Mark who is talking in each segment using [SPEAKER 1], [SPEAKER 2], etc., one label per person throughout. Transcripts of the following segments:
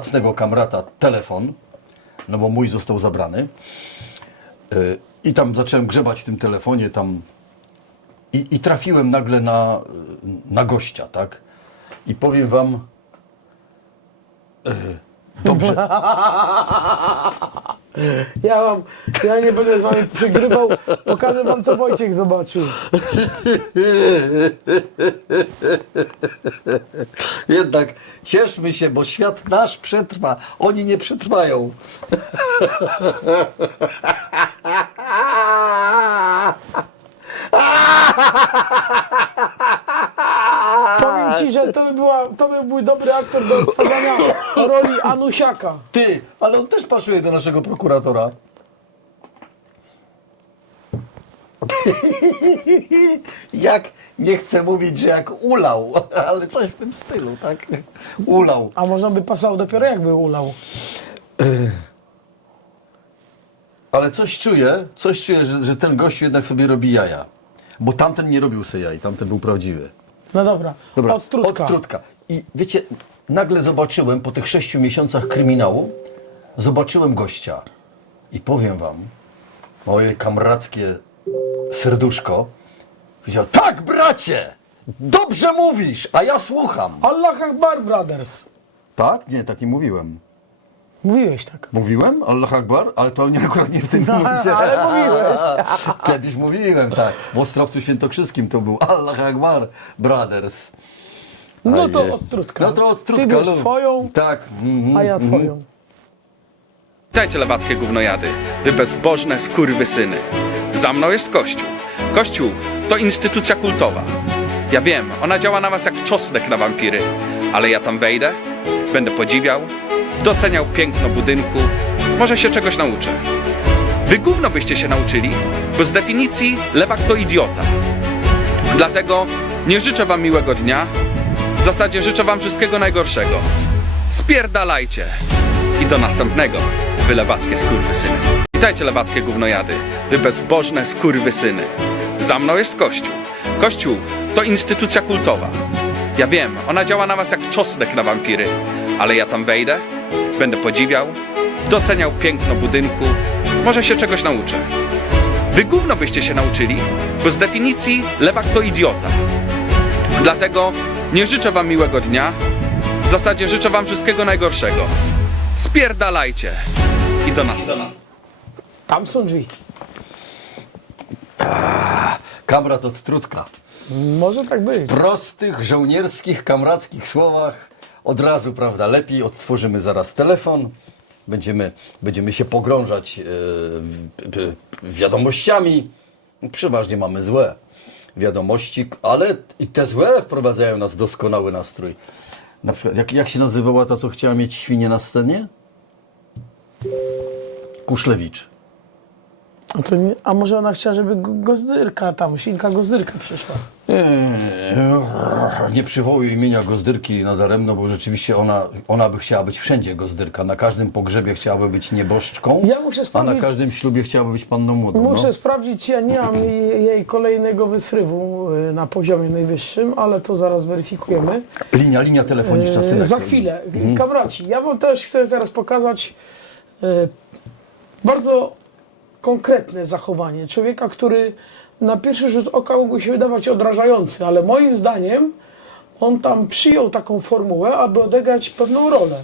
[SPEAKER 1] zacnego kamrata telefon, no bo mój został zabrany. I tam zacząłem grzebać w tym telefonie tam i trafiłem nagle na gościa, tak? I powiem wam, dobrze.
[SPEAKER 2] Ja nie będę z wami przegrywał, pokażę wam, co Wojciech zobaczył.
[SPEAKER 1] Jednak cieszmy się, bo świat nasz przetrwa, oni nie przetrwają.
[SPEAKER 2] Powiem ci, że to by był dobry aktor do odtwarzania roli Anusiaka.
[SPEAKER 1] Ty, ale on też pasuje do naszego prokuratora. Jak, nie chcę mówić, że jak ulał, ale coś w tym stylu, tak? Ulał.
[SPEAKER 2] A można by pasował dopiero jakby ulał.
[SPEAKER 1] Ale coś czuję, że ten gościu jednak sobie robi jaja. Bo tamten nie robił sobie jaj, tamten był prawdziwy.
[SPEAKER 2] No dobra, od Trudka.
[SPEAKER 1] I wiecie, nagle zobaczyłem po tych 6 miesiącach kryminału, zobaczyłem gościa. I powiem wam, moje kamrackie serduszko powiedział: tak, bracie, dobrze mówisz, a ja słucham.
[SPEAKER 2] Allah Akbar Brothers.
[SPEAKER 1] Tak? Nie, tak nie mówiłem.
[SPEAKER 2] Mówiłeś tak.
[SPEAKER 1] Mówiłem? Allah Akbar? Ale to nie akurat nie w tym momencie.
[SPEAKER 2] ale mówiłeś.
[SPEAKER 1] Kiedyś mówiłem, tak. W Ostrowcu Świętokrzyskim to był Allah Akbar Brothers.
[SPEAKER 2] No to od Trudka.
[SPEAKER 1] No to od Trudka.
[SPEAKER 2] Ty bierz swoją,
[SPEAKER 1] tak.
[SPEAKER 2] a ja twoją.
[SPEAKER 3] Witajcie lewackie gównojady, wy bezbożne skurwysyny. Za mną jest Kościół. Kościół to instytucja kultowa. Ja wiem, ona działa na was jak czosnek na wampiry, ale ja tam wejdę, będę podziwiał, doceniał piękno budynku, może się czegoś nauczę. Wy gówno byście się nauczyli, bo z definicji lewak to idiota. Dlatego nie życzę wam miłego dnia, w zasadzie życzę wam wszystkiego najgorszego. Spierdalajcie! I do następnego, wy lewackie skurwysyny. Witajcie lewackie gównojady, wy bezbożne skurwysyny. Za mną jest Kościół. Kościół to instytucja kultowa. Ja wiem, ona działa na was jak czosnek na wampiry, ale ja tam wejdę, będę podziwiał, doceniał piękno budynku, może się czegoś nauczę. Wy gówno byście się nauczyli, bo z definicji lewak to idiota. Dlatego nie życzę wam miłego dnia, w zasadzie życzę wam wszystkiego najgorszego. Spierdalajcie! I do nas.
[SPEAKER 2] Tam są drzwi.
[SPEAKER 1] Kamrat od Trudka.
[SPEAKER 2] Może tak być.
[SPEAKER 1] W prostych, żołnierskich, kamrackich słowach od razu, prawda, lepiej odtworzymy zaraz telefon. Będziemy się pogrążać wiadomościami. Przeważnie mamy złe wiadomości, ale i te złe wprowadzają nas w doskonały nastrój. Na przykład, jak się nazywała ta, co chciała mieć świnię na scenie? Kuszlewicz.
[SPEAKER 2] A może ona chciała, żeby Gozdyrka tam, świnka Gozdyrka przyszła?
[SPEAKER 1] Nie przywołuję imienia Gozdyrki nadaremno, bo rzeczywiście ona by chciała być wszędzie Gozdyrka. Na każdym pogrzebie chciałaby być nieboszczką,
[SPEAKER 2] Ja muszę
[SPEAKER 1] a
[SPEAKER 2] sprawdzić,
[SPEAKER 1] na każdym ślubie chciałaby być panną młodą.
[SPEAKER 2] muszę sprawdzić, czy ja nie mam jej kolejnego wysrywu na poziomie najwyższym, ale to zaraz weryfikujemy.
[SPEAKER 1] Linia telefoniczna. synek.
[SPEAKER 2] Za chwilę. Kamraci, ja wam też chcę teraz pokazać bardzo konkretne zachowanie człowieka, który na pierwszy rzut oka mógł się wydawać odrażający, ale moim zdaniem on tam przyjął taką formułę, aby odegrać pewną rolę.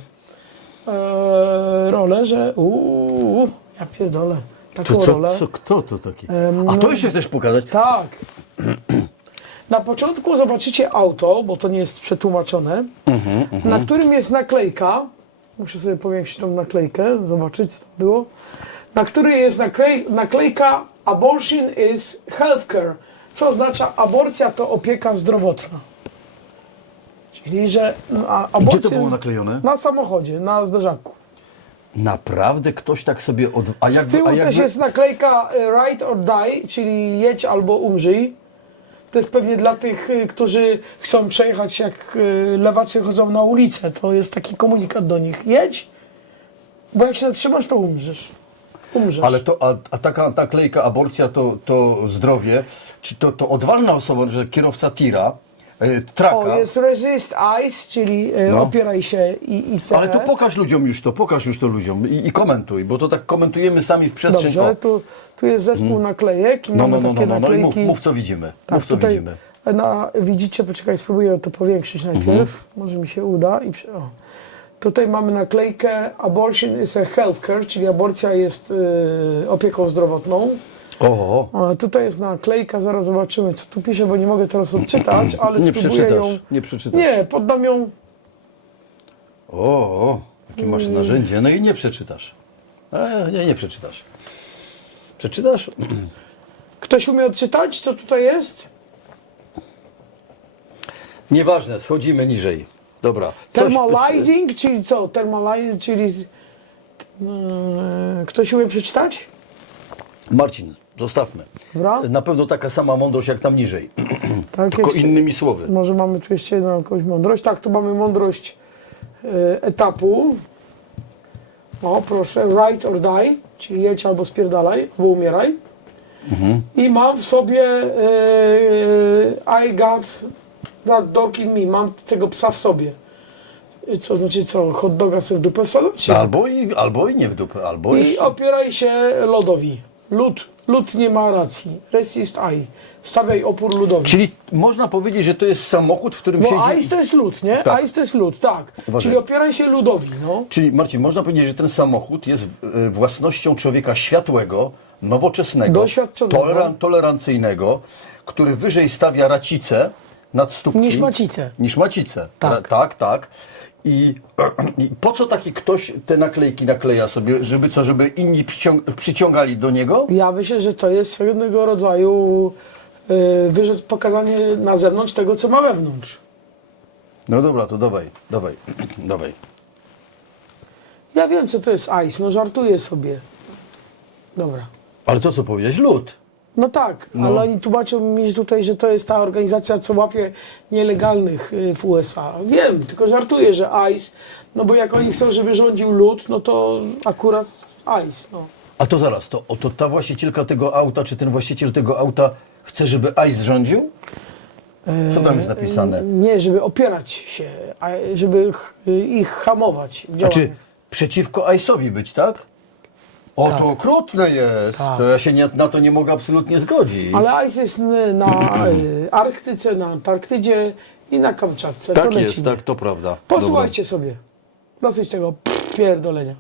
[SPEAKER 2] Rolę, że ja pierdolę, taką rolę.
[SPEAKER 1] Kto to taki?
[SPEAKER 2] no-
[SPEAKER 1] A to jeszcze chcesz pokazać?
[SPEAKER 2] Tak. Na początku zobaczycie auto, bo to nie jest przetłumaczone, na którym jest naklejka. Muszę sobie powiększyć tą naklejkę, zobaczyć co to było. Na której jest naklejka Abortion is healthcare, co oznacza aborcja to opieka zdrowotna. Czyli, że aborcja...
[SPEAKER 1] Gdzie to było naklejone?
[SPEAKER 2] Na samochodzie, na zderzaku.
[SPEAKER 1] Naprawdę ktoś tak sobie
[SPEAKER 2] Z tyłu też jest naklejka Ride or Die, czyli jedź albo umrzyj. To jest pewnie dla tych, którzy chcą przejechać, jak lewacy chodzą na ulicę. To jest taki komunikat do nich. Jedź, bo jak się zatrzymasz, to umrzesz.
[SPEAKER 1] Ale taka naklejka aborcja to zdrowie, czy to odważna osoba, że kierowca tira traka.
[SPEAKER 2] O, jest resist ice, czyli
[SPEAKER 1] No.
[SPEAKER 2] opieraj się i CE.
[SPEAKER 1] Ale to pokaż już to ludziom i komentuj, bo to tak komentujemy sami w przestrzeń.
[SPEAKER 2] Dobrze, tu jest zespół naklejek i mamy takie
[SPEAKER 1] I
[SPEAKER 2] naklejki.
[SPEAKER 1] mów co widzimy.
[SPEAKER 2] Tak,
[SPEAKER 1] Mów co
[SPEAKER 2] tutaj
[SPEAKER 1] widzimy.
[SPEAKER 2] widzicie, poczekaj, spróbuję to powiększyć najpierw. Może mi się uda. Tutaj mamy naklejkę Abortion is a healthcare, czyli aborcja jest opieką zdrowotną.
[SPEAKER 1] Oho.
[SPEAKER 2] A tutaj jest naklejka, zaraz zobaczymy co tu pisze, bo nie mogę teraz odczytać, ale
[SPEAKER 1] Nie
[SPEAKER 2] spróbuję
[SPEAKER 1] przeczytasz,
[SPEAKER 2] ją...
[SPEAKER 1] nie przeczytasz.
[SPEAKER 2] Nie, poddam ją...
[SPEAKER 1] O, jakie masz narzędzie. No i nie przeczytasz. Nie przeczytasz. Przeczytasz?
[SPEAKER 2] Ktoś umie odczytać, co tutaj jest?
[SPEAKER 1] Nieważne, schodzimy niżej. Dobra.
[SPEAKER 2] Thermalizing, czyli co? Thermalizing, czyli... Ktoś umie przeczytać?
[SPEAKER 1] Marcin, zostawmy.
[SPEAKER 2] Dobra.
[SPEAKER 1] Na pewno taka sama mądrość jak tam niżej.
[SPEAKER 2] Tak,
[SPEAKER 1] Tylko
[SPEAKER 2] jeszcze-
[SPEAKER 1] innymi słowy.
[SPEAKER 2] Może mamy tu jeszcze jedną jakąś mądrość. Tak, tu mamy mądrość etapu. O, proszę, ride or die, czyli jedź albo spierdalaj, albo umieraj. I mam w sobie I got that dog in me, mam tego psa w sobie. Co znaczy co, hot doga sobie w dupę wsadzać?
[SPEAKER 1] Albo i nie w dupę, albo
[SPEAKER 2] I
[SPEAKER 1] jeszcze.
[SPEAKER 2] opieraj się lodowi. Lód nie ma racji. Resist I. Stawiaj opór ludowi.
[SPEAKER 1] Czyli można powiedzieć, że to jest samochód, w którym
[SPEAKER 2] Bo
[SPEAKER 1] siedzi...
[SPEAKER 2] ice to jest lód, nie?
[SPEAKER 1] Tak.
[SPEAKER 2] Ice to jest lód, tak.
[SPEAKER 1] Uważaj.
[SPEAKER 2] Czyli opieraj się ludowi, no.
[SPEAKER 1] Czyli Marcin, można powiedzieć, że ten samochód jest własnością człowieka światłego, nowoczesnego,
[SPEAKER 2] Doświadczonego.
[SPEAKER 1] tolerancyjnego, który wyżej stawia racicę nad stópki.
[SPEAKER 2] Niż macicę.
[SPEAKER 1] Niż macicę.
[SPEAKER 2] Tak.
[SPEAKER 1] Tak. I po co taki ktoś te naklejki nakleja sobie, żeby inni przyciągali do niego?
[SPEAKER 2] Ja myślę, że to jest swego rodzaju pokazanie na zewnątrz tego, co ma wewnątrz.
[SPEAKER 1] No dobra, to dawaj.
[SPEAKER 2] Ja wiem, co to jest ice, no żartuję sobie. Dobra.
[SPEAKER 1] Ale to co powiedziałeś? Lód.
[SPEAKER 2] No tak,
[SPEAKER 1] No.
[SPEAKER 2] ale oni tłumaczą mi tutaj, że to jest ta organizacja, co łapie nielegalnych w USA. Wiem, tylko żartuję, że ICE, no bo jak oni chcą, żeby rządził lud, no to akurat ICE, no.
[SPEAKER 1] A to zaraz, to ta właścicielka tego auta, czy ten właściciel tego auta chce, żeby ICE rządził? Co tam jest napisane?
[SPEAKER 2] Nie, żeby opierać się, a żeby ich hamować w działaniu.
[SPEAKER 1] Znaczy, przeciwko ICE-owi być, tak? O,
[SPEAKER 2] Tak.
[SPEAKER 1] to okrutne jest.
[SPEAKER 2] Tak.
[SPEAKER 1] To ja się na to nie mogę absolutnie zgodzić.
[SPEAKER 2] Ale ICE jest na Arktyce, na Antarktydzie i na Kamczatce.
[SPEAKER 1] Tak
[SPEAKER 2] to
[SPEAKER 1] jest,
[SPEAKER 2] lecimy.
[SPEAKER 1] tak, to prawda.
[SPEAKER 2] Posłuchajcie sobie. Dosyć tego pierdolenia.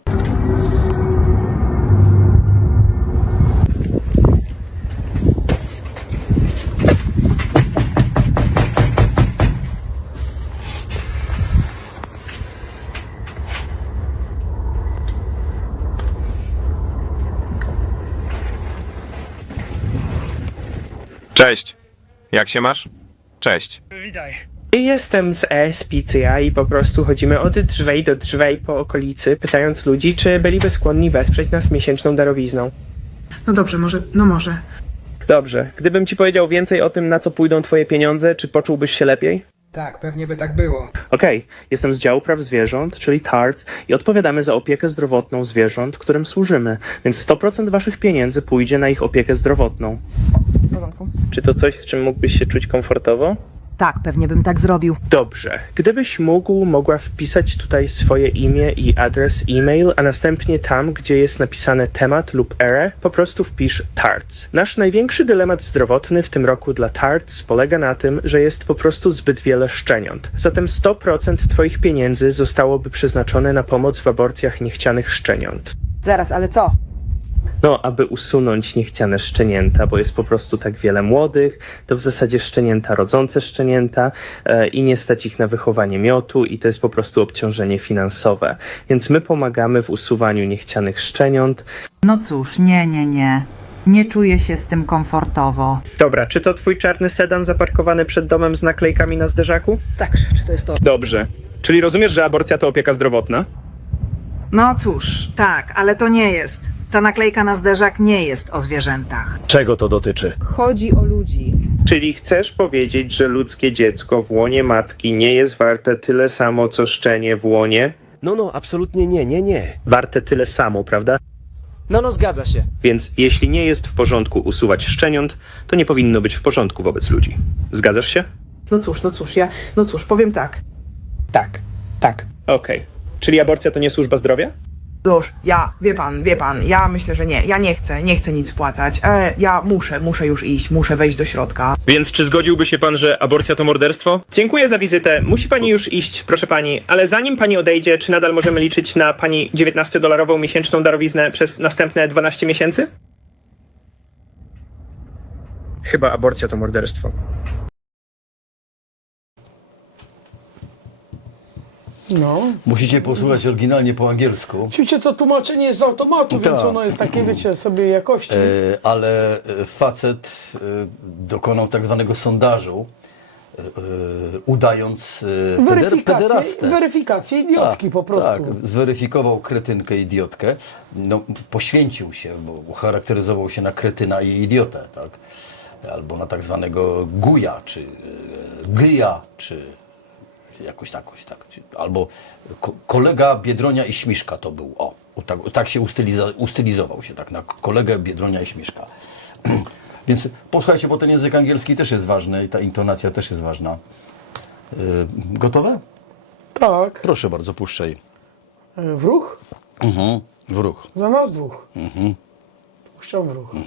[SPEAKER 4] Cześć. Jak się masz? Cześć.
[SPEAKER 5] Witaj.
[SPEAKER 6] Jestem z ESPCA i po prostu chodzimy od drzwej do drzwej po okolicy, pytając ludzi, czy byliby skłonni wesprzeć nas miesięczną darowizną.
[SPEAKER 5] No dobrze, może.
[SPEAKER 6] Dobrze, gdybym ci powiedział więcej o tym, na co pójdą twoje pieniądze, czy poczułbyś się lepiej?
[SPEAKER 5] Tak, pewnie by tak było.
[SPEAKER 6] Okej, jestem z działu praw zwierząt, czyli TARDS i odpowiadamy za opiekę zdrowotną zwierząt, którym służymy, więc 100% waszych pieniędzy pójdzie na ich opiekę zdrowotną.
[SPEAKER 7] W porządku.
[SPEAKER 6] Czy to coś, z czym mógłbyś się czuć komfortowo?
[SPEAKER 7] Tak, pewnie bym tak zrobił.
[SPEAKER 6] Dobrze. Gdybyś mogła wpisać tutaj swoje imię i adres e-mail, a następnie tam, gdzie jest napisane temat lub erę, po prostu wpisz TARDS. Nasz największy dylemat zdrowotny w tym roku dla TARDS polega na tym, że jest po prostu zbyt wiele szczeniąt. Zatem 100% twoich pieniędzy zostałoby przeznaczone na pomoc w aborcjach niechcianych szczeniąt.
[SPEAKER 7] Zaraz, ale co?
[SPEAKER 6] No, aby usunąć niechciane szczenięta, bo jest po prostu tak wiele młodych, to w zasadzie szczenięta rodzące szczenięta i nie stać ich na wychowanie miotu i to jest po prostu obciążenie finansowe. Więc my pomagamy w usuwaniu niechcianych szczeniąt.
[SPEAKER 8] No cóż, nie. Nie czuję się z tym komfortowo.
[SPEAKER 6] Dobra, czy to twój czarny sedan zaparkowany przed domem z naklejkami na zderzaku?
[SPEAKER 7] Tak, czy to jest to?
[SPEAKER 6] Dobrze. Czyli rozumiesz, że aborcja to opieka zdrowotna?
[SPEAKER 8] No cóż, tak, ale to nie jest. Ta naklejka na zderzak nie jest o zwierzętach.
[SPEAKER 9] Czego to dotyczy?
[SPEAKER 8] Chodzi o ludzi.
[SPEAKER 6] Czyli chcesz powiedzieć, że ludzkie dziecko w łonie matki nie jest warte tyle samo, co szczenie w łonie?
[SPEAKER 9] No, absolutnie nie.
[SPEAKER 6] Warte tyle samo, prawda?
[SPEAKER 9] No, zgadza się.
[SPEAKER 6] Więc jeśli nie jest w porządku usuwać szczeniąt, to nie powinno być w porządku wobec ludzi. Zgadzasz się?
[SPEAKER 5] No cóż, powiem tak. Tak.
[SPEAKER 6] Okej. Czyli aborcja to nie służba zdrowia?
[SPEAKER 5] Cóż, wie pan, ja myślę, że nie. Ja nie chcę nic wpłacać. Ja muszę już iść, muszę wejść do środka.
[SPEAKER 6] Więc czy zgodziłby się pan, że aborcja to morderstwo? Dziękuję za wizytę. Musi pani już iść, proszę pani. Ale zanim pani odejdzie, czy nadal możemy liczyć na pani $19 miesięczną darowiznę przez następne 12 miesięcy? Chyba aborcja to morderstwo.
[SPEAKER 2] No.
[SPEAKER 1] Musicie posłuchać oryginalnie po angielsku.
[SPEAKER 2] Oczywiście to tłumaczenie jest z automatu, więc
[SPEAKER 1] Tak.
[SPEAKER 2] ono jest takie, wiecie, sobie jakości.
[SPEAKER 1] Ale facet dokonał tak zwanego sondażu, udając pederastę.
[SPEAKER 2] Weryfikację idiotki po prostu.
[SPEAKER 1] Tak, zweryfikował kretynkę, idiotkę. No, poświęcił się, bo ucharakteryzował się na kretyna i idiotę, tak? Albo na tak zwanego guja, czy gyja, czy jakoś tak. Albo kolega Biedronia i Śmiszka to był. Tak się ustylizował się, tak, na kolegę Biedronia i Śmiszka. Więc posłuchajcie, bo ten język angielski też jest ważny i ta intonacja też jest ważna. Gotowe?
[SPEAKER 2] Tak.
[SPEAKER 1] Proszę bardzo, puszczaj.
[SPEAKER 2] W ruch?
[SPEAKER 1] W ruch.
[SPEAKER 2] Za nas dwóch. Puszczam w ruch.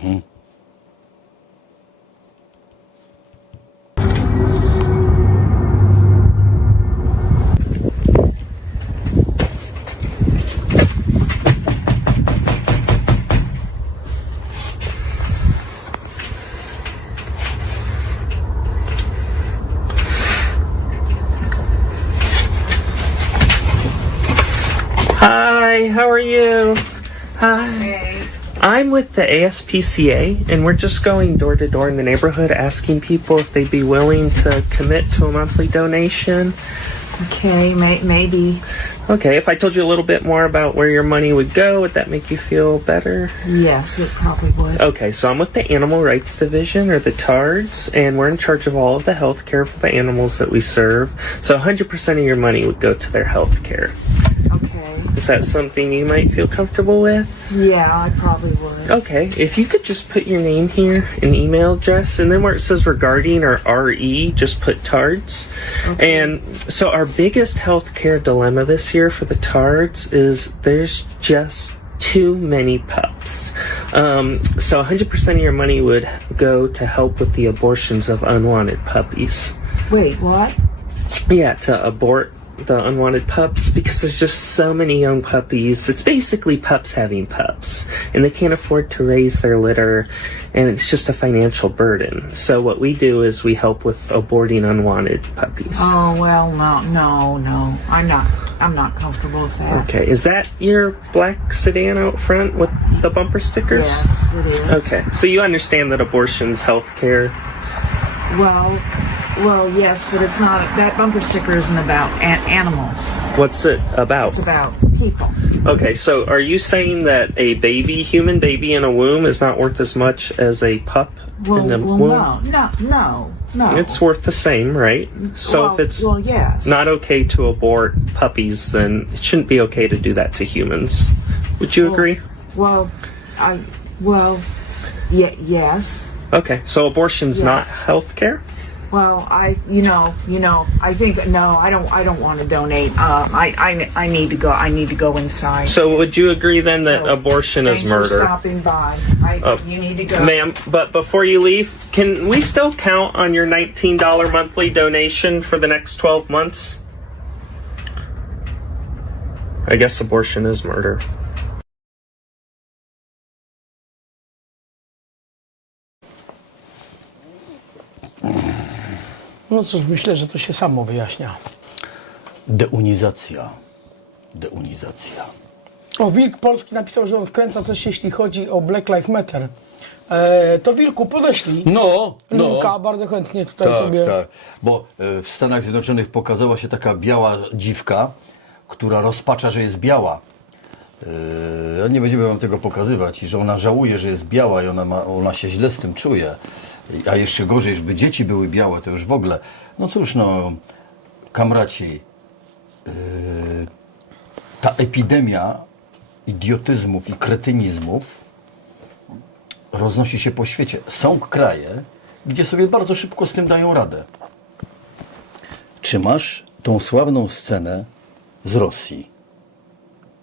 [SPEAKER 6] Hi, how are you? Hi. I'm with the ASPCA, and we're just going door to door in the neighborhood asking people if they'd be willing to commit to a monthly donation.
[SPEAKER 8] Okay, maybe.
[SPEAKER 6] Okay, if I told you a little bit more about where your money would go, would that make you feel better?
[SPEAKER 8] Yes, it probably would.
[SPEAKER 6] Okay, so I'm with the Animal Rights Division, or the TARDS, and we're in charge of all of the health care for the animals that we serve. So 100% of your money would go to their health care.
[SPEAKER 8] Okay.
[SPEAKER 6] Is that something you might feel comfortable with?
[SPEAKER 8] Yeah, I probably would.
[SPEAKER 6] Okay, if you could just put your name here, an email address, and then where it says regarding or RE, just put TARDS.
[SPEAKER 8] Okay.
[SPEAKER 6] And so our biggest healthcare dilemma this year for the TARDS is there's just too many pups. So 100% of your money would go to help with the abortions of unwanted puppies.
[SPEAKER 8] Wait, what?
[SPEAKER 6] Yeah, to abort the unwanted pups, because there's just so many young puppies. It's basically pups having pups, and they can't afford to raise their litter, and it's just a financial burden. So what we do is we help with aborting unwanted puppies.
[SPEAKER 8] Oh, well, no. I'm not comfortable with that.
[SPEAKER 6] Okay, is that your black sedan out front with the bumper stickers?
[SPEAKER 8] Yes, it is.
[SPEAKER 6] Okay, so you understand that abortion's health care.
[SPEAKER 8] Well, yes, but it's not. That bumper sticker isn't about animals.
[SPEAKER 6] What's it about?
[SPEAKER 8] It's about people.
[SPEAKER 6] Okay, so are you saying that a human baby in a womb is not worth as much as a pup in a womb?
[SPEAKER 8] No.
[SPEAKER 6] It's worth the same, right? So if it's
[SPEAKER 8] yes.
[SPEAKER 6] not okay to abort puppies, then it shouldn't be okay to do that to humans. Would you agree?
[SPEAKER 8] Yes.
[SPEAKER 6] Okay, so abortion's not health care?
[SPEAKER 8] Well, I think no. I don't want to donate. I need to go. I need to go inside.
[SPEAKER 6] So would you agree then that abortion is
[SPEAKER 8] Thanks for
[SPEAKER 6] murder?
[SPEAKER 8] stopping by. You need to go.
[SPEAKER 6] Ma'am, but before you leave, can we still count on your $19 monthly donation for the next 12 months? I guess abortion is murder.
[SPEAKER 2] No cóż, myślę, że to się samo wyjaśnia.
[SPEAKER 1] Deunizacja.
[SPEAKER 2] O, Wilk Polski napisał, że on wkręca też, jeśli chodzi o Black Lives Matter. To Wilku, podeślij linka, bardzo chętnie tutaj sobie...
[SPEAKER 1] Tak, bo w Stanach Zjednoczonych pokazała się taka biała dziwka, która rozpacza, że jest biała. Nie będziemy wam tego pokazywać i że ona żałuje, że jest biała i ona się źle z tym czuje. A jeszcze gorzej, żeby dzieci były białe, to już w ogóle. No cóż, kamraci, ta epidemia idiotyzmów i kretynizmów roznosi się po świecie. Są kraje, gdzie sobie bardzo szybko z tym dają radę. Czy masz tą sławną scenę z Rosji?